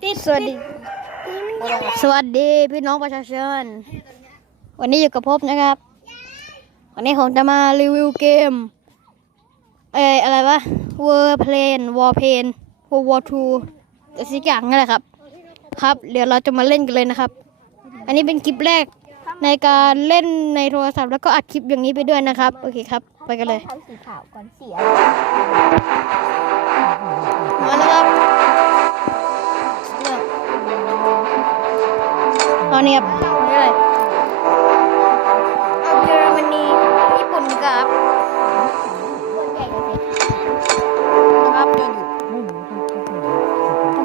สวัสดีพี่น้องประชาชนวันนี้อยู่กับพบนะครับวันนี้ผมจะมารีวิวเกมอะไรวะ World War 2แต่สิ่งอย่างนั่นแหละครับเดี๋ยวเราจะมาเล่นกันเลยนะครับอันนี้เป็นคลิปแรกในการเล่นในโทรศัพท์แล้วก็อัดคลิปอย่างนี้ไปด้วยนะครับโอเคครับไปกันเลยทำสีขาวก่อนสีมาแล้วครับตอนนี้ครับนี่เลยเยอรมนีญี่ปุ่นครับ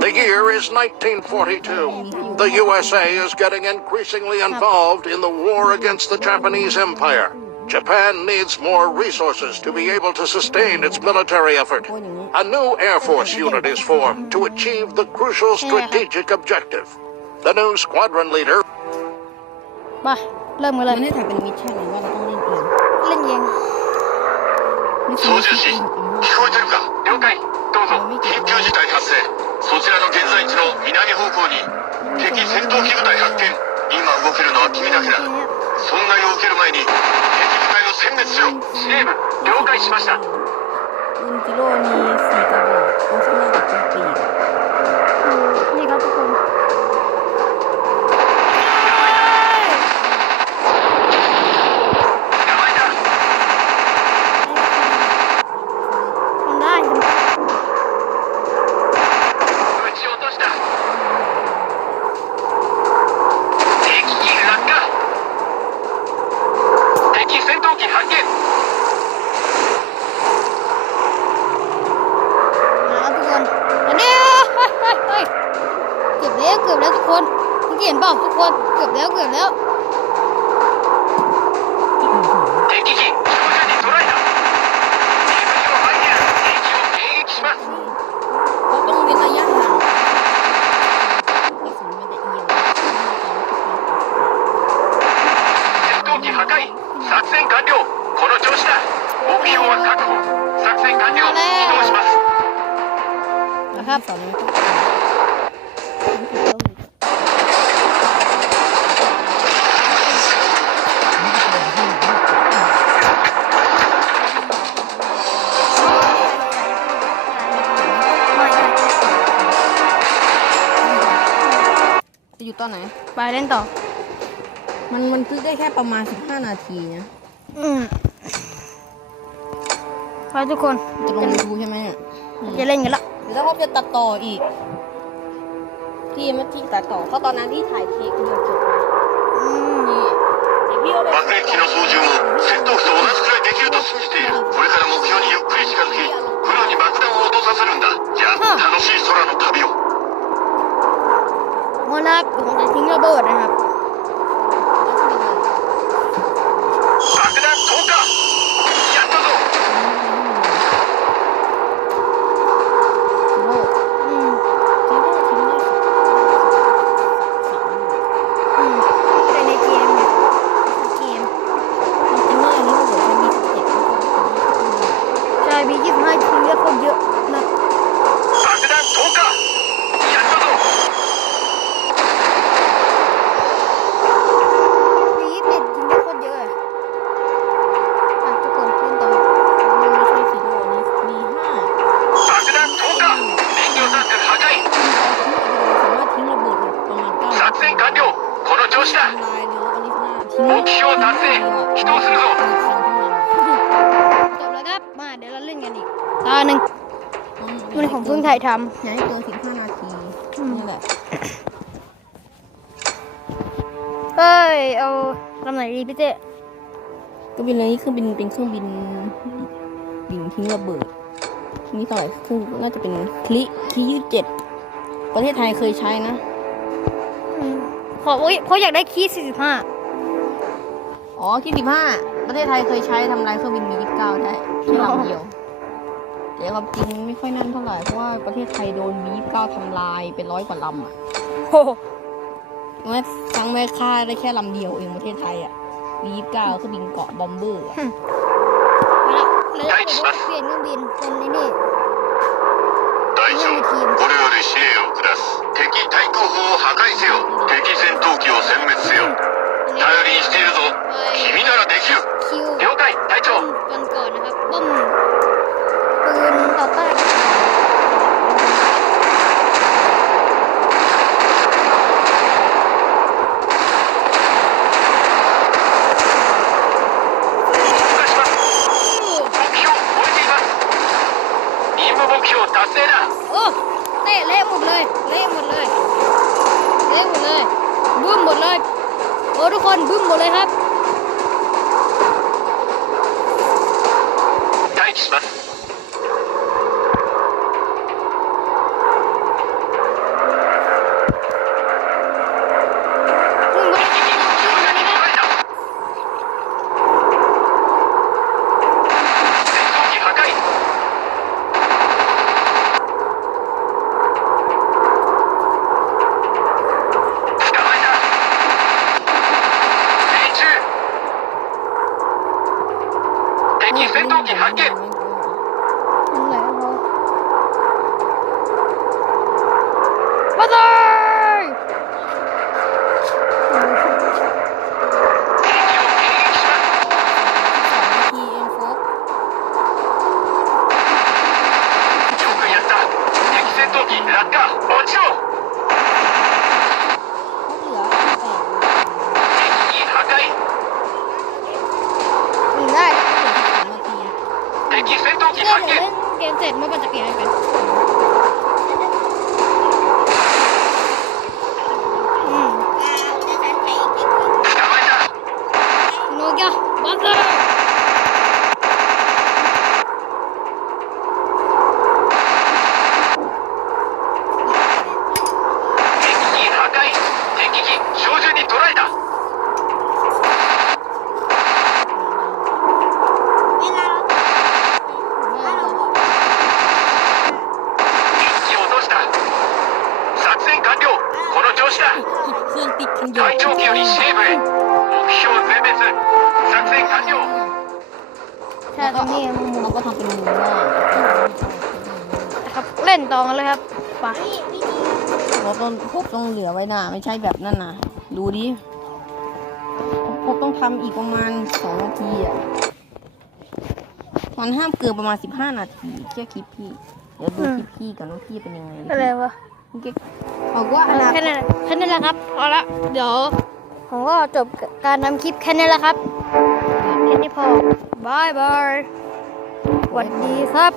The year is 1942. The USA is getting increasingly involved in the war against the Japanese Empire. Japan needs more resources to be able to sustain its military effort. A new Air Force unit is formed to achieve the crucial strategic objective. The new squadron leader มาเริ่มกันเลยไม่ได้ถ่ายเป็นมิชชั่นหรือว่าเราต้องเล่นเอง 操縦士、聞こえてるか？了解。どうぞ。緊急事態発生。そちらの現在地の南方向に敵戦闘機部隊発見。今動けるのは君だけだ。損害を受ける前に敵部隊を殲滅しろ。司令部、了解しました。อินจิโร่มี4กระบอกโอชิโน่กับโจปีนี่ครับทุกคนเกือบแล้วทุกคนเห็นเปล่าทุกคนเกือบแล้วเขาต้องเว้นระยะห่างกระสุนมันจะเอียง戦闘機破壊。作戦完了。この調子だ。目標は確保。作戦完了。起動します。นะครับสอนไม่ต้องอยู่ตอนไหนไปเล่นต่อมันซื้อได้แค่ประมาณ15 นาทีนะไปทุกคนจะลงดูใช่ไหมเนี่ยจะเล่นกันละเดี๋ยวถ้าเขาจะตัดต่ออีกที่ตัดต่อเขาตอนนั้นที่ถ่ายเค้กเดียวจบ爆撃機の操縦も戦闘機と同じくらいできると信じている。これから目標にゆっくり近づきプロに爆弾を落とさせるんだ。じゃあ楽しい空の旅を。โมนัสผมจะทิ้งระเบิดนะครับ爆弾投下。やったぞ。ในเกมใช่มี25ทีเยอะคนเยอะนะ爆弾投下。やったぞ。มี21ทีเยอะคนเยอะทุกคนเล่นต่อไม่ใช่สีโลนี้มี5爆弾投下。燃料タンク破壊。สามารถทิ้งระเบิดประมาณ9作戦完了。この調子だ。ลายเลยแล้วก็目標達成。起動するぞ。จบแล้วครับมาเดี๋ยวเราเล่นกันอีกตาหนึ่งมันของเพิ่งถ่ายทำอย่าให้เกิน15 นาทีนี่แหละเฮ้ยเอาลำไหนดีพี่เจ๊ก็บินเลยนี่เครื่องบินเป็นเครื่องบินทิ้งระเบิดนี่เท่าไหร่เครื่องน่าจะเป็นคี27ประเทศไทยเคยใช้นะเขาอยากได้คี45อ๋อคี15ประเทศไทยเคยใช้ทำลายเครื่องบินมี29ได้แค่ลำเดียวแต่ความจริงไม่ค่อยนั่นเท่าไหร่เพราะว่าประเทศไทยโดนมี29ทำลายเป็น100 กว่าลำอ่ะโอ้เมื่อครั้งแม่ค่าได้แค่ลำเดียวเองประเทศไทยอ่ะมี29เครื่องบินเกาะบอมเบอร์แล้วเปลี่ยนเครื่องบินเป็นนี่隊長、これより指令を下す。敵破壊せよ。敵戦闘機を殲滅せよ。頼りにしているぞ。君ならできる。คิว 了解隊長。 กันก่อนนะครับป้อมปืนต่อต้านโอ้เตะเละหมดเลยเละหมดเลยเละหมดเลยบึ้มหมดเลยโอ้ทุกคนบึ้มหมดเลยครับ待機します。敵戦闘機発見。มาเลย よくやった。敵戦闘機落下。落ちろ。敵機破壊。 ได้ 敵戦闘機 เล่น 発 เล่น 見。 เกมเสร็จมาปั่นจักรยานกัน捕まえた。โนเกียบังเกอร์敵機破壊。敵機照準に捉えた。一機落とした。作戦完了。この調子だ。 เครื่องติดคันเดียว 隊長機より司令部へ。目標全滅。作戦完了。 ใช่ตรงนี้มุม เราก็ทำเป็นมุมหน้า ครับเล่นต่อกันเลยครับไป เราต้องเหลือไว้หน้าไม่ใช่แบบนั่นนะดูดิผมต้องทำอีกประมาณ2 นาทีอ่ะมันห้ามเกินประมาณ15 นาทีเชื่อคลิปพี่เดี๋ยวดูคลิปพี่กันว่าพี่เป็นยังไง อะไรวะ พี่บอกว่าอนาค แค่ ต นั้นแค่นั้นแหละครับพอละเดี๋ยวผมก็จบการทำคลิปแค่นี้แหละครับแค่นี้พอบายบายสวัสดีครับ